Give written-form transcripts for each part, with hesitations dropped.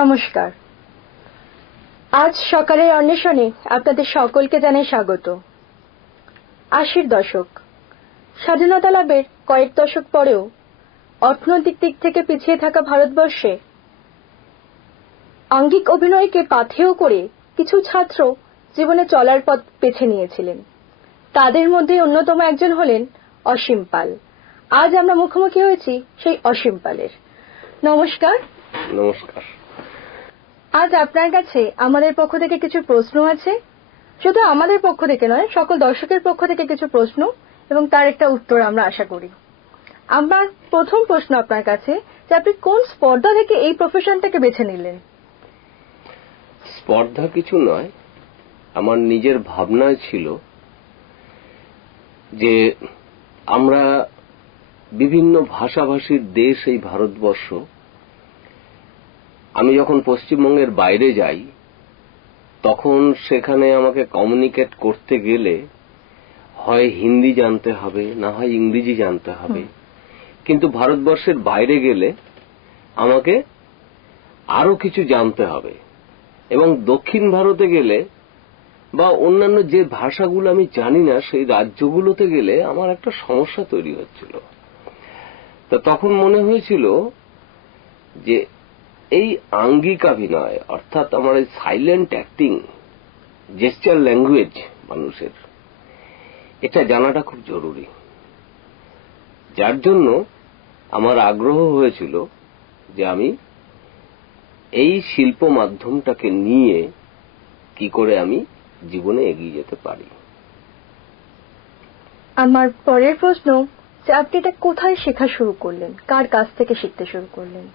নমস্কার। আজ সকালের অন্বেষণে আপনাদের সকলকে জানাই স্বাগত। ৮০-র দশক, স্বাধীনতা লাভের কয়েক দশক পরেও অর্থনৈতিক দিক থেকে পিছিয়ে থাকা ভারতবর্ষে আঙ্গিক অভিনয়কে পাথেয় করে কিছু ছাত্র জীবনে চলার পথ বেছে নিয়েছিলেন। তাদের মধ্যে অন্যতম একজন হলেন অসীম পাল। আজ আমরা মুখোমুখি হয়েছি সেই অসীম পালের। নমস্কার। নমস্কার। আজ আপনার কাছে আমাদের পক্ষ থেকে কিছু প্রশ্ন আছে, শুধু আমাদের পক্ষ থেকে নয়, সকল দর্শকের পক্ষ থেকে কিছু প্রশ্ন এবং তার একটা উত্তর আমরা আশা করি। আমার প্রথম প্রশ্ন আপনার কাছে যে আপনি কোন স্পর্ধা থেকে এই প্রফেশনটাকে বেছে নিলেন? স্পর্ধা কিছু নয়, আমার নিজের ভাবনায় ছিল যে আমরা বিভিন্ন ভাষাভাষীর দেশ এই ভারতবর্ষ। আমি যখন পশ্চিমবঙ্গের বাইরে যাই তখন সেখানে আমাকে কমিউনিকেট করতে গেলে হয় হিন্দি জানতে হবে, না হয় ইংরেজি জানতে হবে। কিন্তু ভারতবর্ষের বাইরে গেলে আমাকে আরো কিছু জানতে হবে, এবং দক্ষিণ ভারতে গেলে বা অন্যান্য যে ভাষাগুলো আমি জানি না সেই রাজ্যগুলোতে গেলে আমার একটা সমস্যা তৈরি হচ্ছিল। তো তখন মনে হয়েছিল যে এই আঙ্গিকাভিনয়, অর্থাৎ আমার এই সাইলেন্ট অ্যাক্টিং, জেস্টার ল্যাঙ্গুয়েজ মানুষের, এটা জানাটা খুব জরুরি। যার জন্য আমার আগ্রহ হয়েছিল যে আমি এই শিল্প মাধ্যমটাকে নিয়ে কি করে আমি জীবনে এগিয়ে যেতে পারি। আমার পরের প্রশ্ন যে আপনি এটা কোথায় শেখা শুরু করলেন, কার কাছ থেকে শিখতে শুরু করলেন?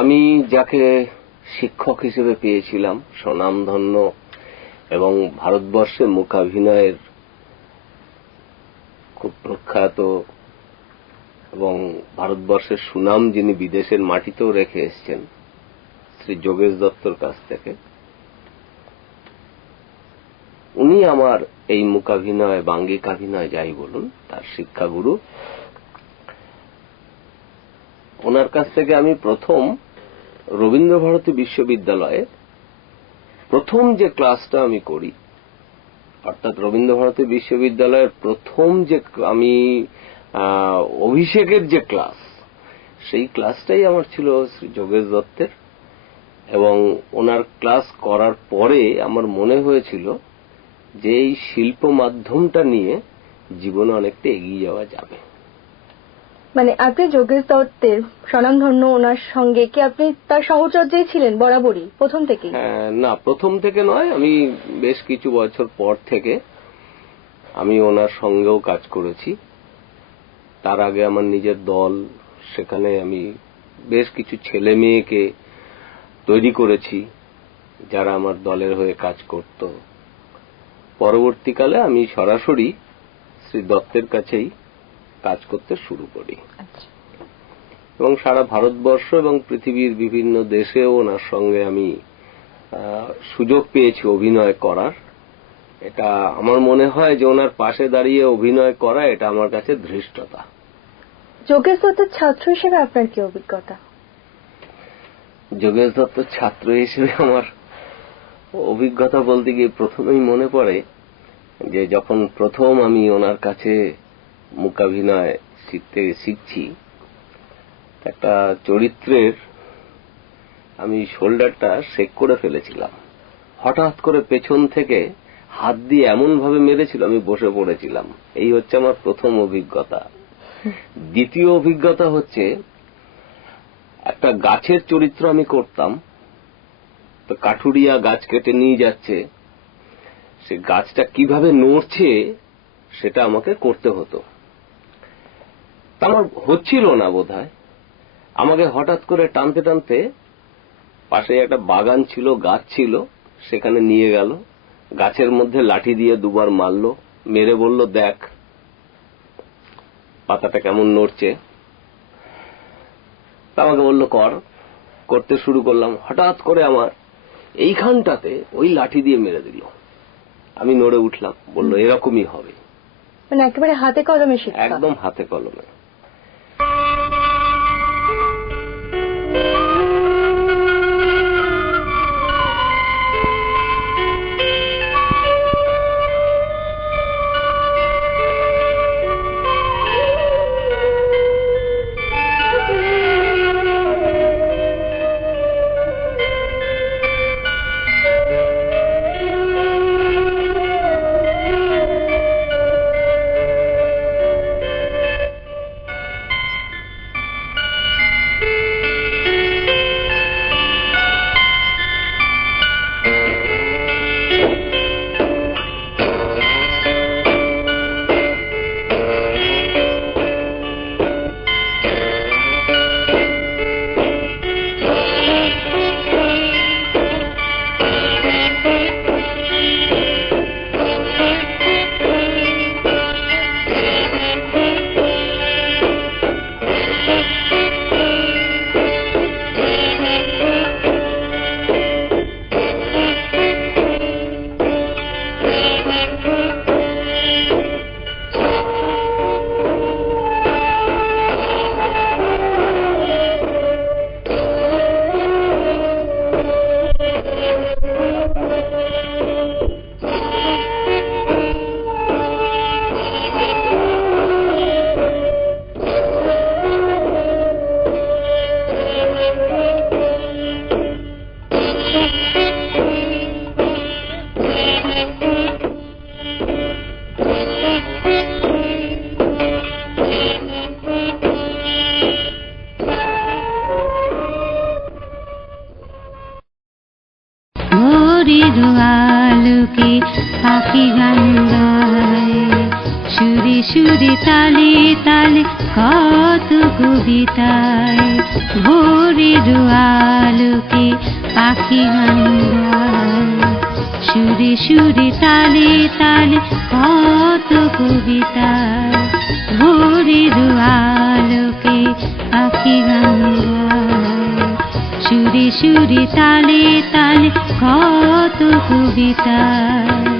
আমি যাকে শিক্ষক হিসেবে পেয়েছিলাম, স্বনামধন্য এবং ভারতবর্ষে মূকাভিনয়ের খুব প্রখ্যাত এবং ভারতবর্ষের সুনাম যিনি বিদেশের মাটিতেও রেখে এসেছেন, শ্রী যোগেশ দত্তর কাছ থেকে। উনি আমার এই মূকাভিনয়, বাঙ্গিকাভিনয় যাই বলুন, তার শিক্ষাগুরু। ওনার কাছ থেকে আমি প্রথম রবীন্দ্রভারতী বিশ্ববিদ্যালয়ে প্রথম যে ক্লাসটা আমি করি, অর্থাৎ রবীন্দ্রভারতী বিশ্ববিদ্যালয়ের প্রথম যে আমি অভিষেকের যে ক্লাস, সেই ক্লাসটাই আমার ছিল শ্রী যোগেশ দত্তের। এবং ওনার ক্লাস করার পরে আমার মনে হয়েছিল যে এই শিল্প মাধ্যমটা নিয়ে জীবনে অনেকটা এগিয়ে যাওয়া যাবে। মানে আপনি যোগেশ দত্তের স্বনামধন্য ওনার সঙ্গে কি আপনি তার সহচর্যই ছিলেন বরাবরই প্রথম থেকে? না, প্রথম থেকে নয়, আমি বেশ কিছু বছর পর থেকে আমি ওনার সঙ্গেও কাজ করেছি। তার আগে আমার নিজের দল, সেখানে আমি বেশ কিছু ছেলে মেয়েকে তৈরি করেছি যারা আমার দলের হয়ে কাজ করত। পরবর্তীকালে আমি সরাসরি শ্রী দত্তের কাছেই কাজ করতে শুরু করি এবং সারা ভারতবর্ষ এবং পৃথিবীর বিভিন্ন দেশেও ওনার সঙ্গে আমি সুযোগ পেয়েছি অভিনয় করার। এটা আমার মনে হয় যে ওনার পাশে দাঁড়িয়ে অভিনয় করা, এটা আমার কাছে ধৃষ্টতা। যোগেশ দত্তের ছাত্র হিসেবে আপনার কি অভিজ্ঞতা? যোগেশ দত্তের ছাত্র হিসেবে আমার অভিজ্ঞতা বলতে গিয়ে প্রথমেই মনে পড়ে যে যখন প্রথম আমি ওনার কাছে মূকাভিনয় শিখছি, একটা চরিত্রের আমি শোল্ডারটা শেক করে ফেলেছিলাম। হঠাৎ করে পেছন থেকে হাত দিয়ে এমন ভাবে মেরেছিল আমি বসে পড়েছিলাম। এই হচ্ছে আমার প্রথম অভিজ্ঞতা। দ্বিতীয় অভিজ্ঞতা হচ্ছে একটা গাছের চরিত্র আমি করতাম। তো কাঠুরিয়া গাছ কেটে নিয়ে যাচ্ছে, সে গাছটা কিভাবে নড়ছে সেটা আমাকে করতে হতো। আমার হচ্ছিল না বোধহয়। আমাকে হঠাৎ করে টানতে টানতে পাশে একটা বাগান ছিল, গাছ ছিল, সেখানে নিয়ে গেল। গাছের মধ্যে লাঠি দিয়ে দুবার মারল, মেরে বলল, দেখ পাতাটা কেমন নড়ছে। আমাকে বলল করতে শুরু করলাম। হঠাৎ করে আমার এইখানটাতে ওই লাঠি দিয়ে মেরে দিল। আমি নড়ে উঠলাম, বলল এরকমই হবে। মানে একেবারে হাতে কলমে শিক্ষা? একদম হাতে কলমে। পাখি গান গায়। সুরে সুরে তালে তালে কত কবিতায় ভোরের আলোকে পাখি গান গায়। সুরে সুরে তালে তালে কত কবিতায় ভোরের আলোকে পাখি গান গায়। সুরে সুরে তালে তালে কত কবিতায়।